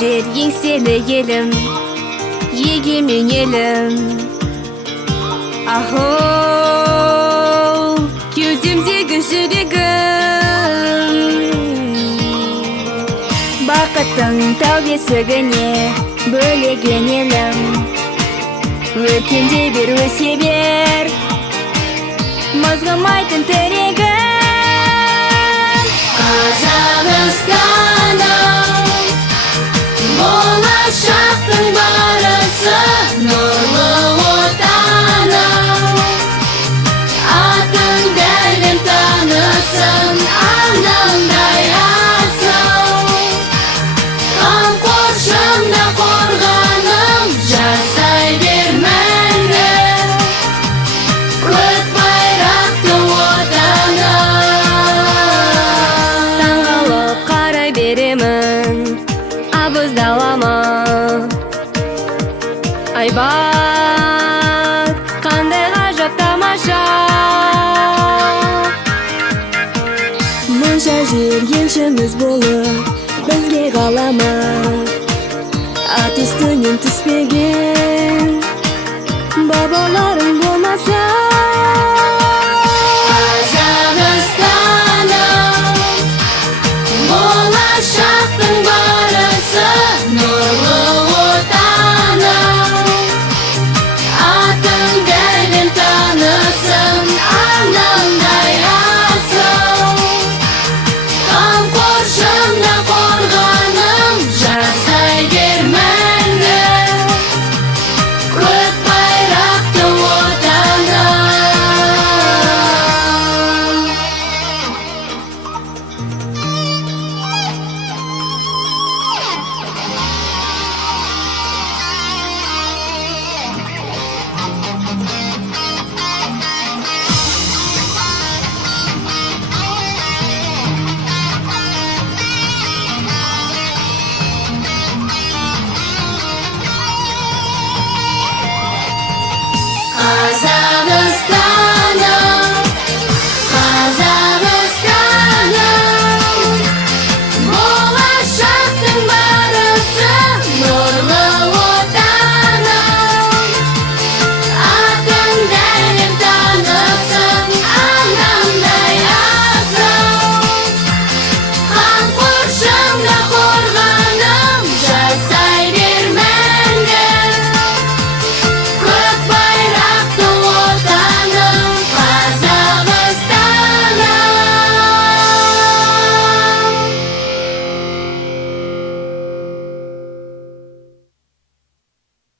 жер еңселі егемен елім. Ахоу, кеудемдегі жүрегім. Бақыттың тау бесігіне бөлеген елім. Өткенде бір өсе бер, мызғымайтын тірегім. Қазақстаным, болашақтың барысы, нұрлы отаным. Атың дәлем танысын, анаңдай асыл. Қамқоршымда қорғаным, жасай бер мәңгі. Көк байрақты отаным. Таңғалып қарай беремін абыз далама. Айбат, қандай ғажап тамаша. Мұнша жер еншіміз болып бізге ғаламат. Ат үстінен түспеген бабаларың болмаса,